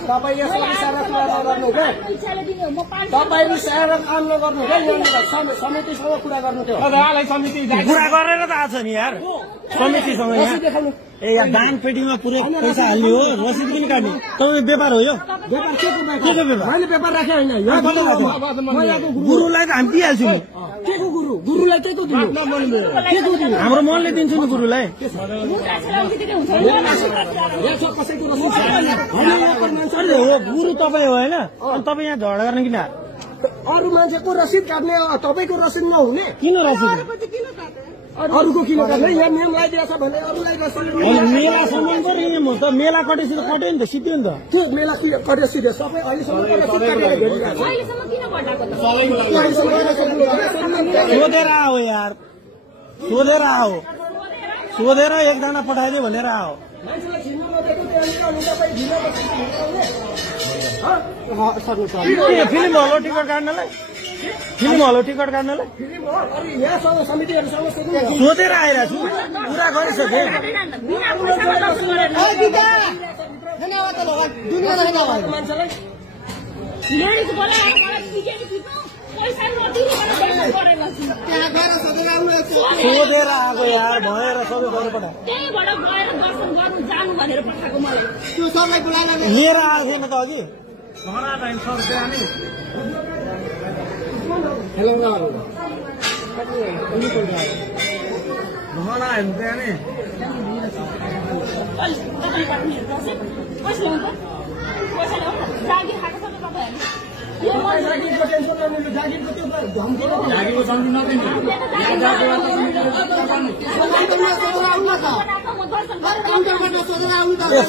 तपाईँ यसरी सारा कुरा नगर्नु क्या तपाईँ सारा काम नगर्नु क्या यहाँनिर समितिसँग कुरा गर्नु थियो कुरा गरेर त आछ नि यार समितिसँग ए यार दान पेटीमा पुरै पैसा हाल्ने हो रसिद पनि काट्ने तपाईँ व्यापार हो यो व्यापार के व्यापार मैले व्यापार राखे होइन गुरुलाई त हामी दिइहाल्छौँ के को गुरु गुरुलाई के को दिनु हाम्रो मनले दिन्छु नि गुरुलाई हो गुरु तपाईँ हो होइन अनि तपाईँ यहाँ झगडा गर्ने किन अरू मान्छेको रसिद काट्ने तपाईँको रसिद नहुने किन रसिद अरूको किन काट्ने यहाँ नियम लगाइदिएछ भने अरूलाई रसिद मेलासम्मको नियम हो त मेला कटेपछि त कट्यो नि त सिद्धियो नि त त्यो मेला कटेपछि सबै अहिलेसम्म सोधेर आओ यार सोधेर आओ सोधेर एकजना पठाइदियो भनेर आओ फिल्म हलो टिकट काट्नलाई फिल्म हलो टिकट काट्नलाई सोधेर आइरहेको छु कुरा गरिसके सोधेर आएको यार भएर सबै गर्नु लिएर आएको थिएन त अघि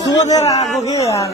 सोधेर आएको के यार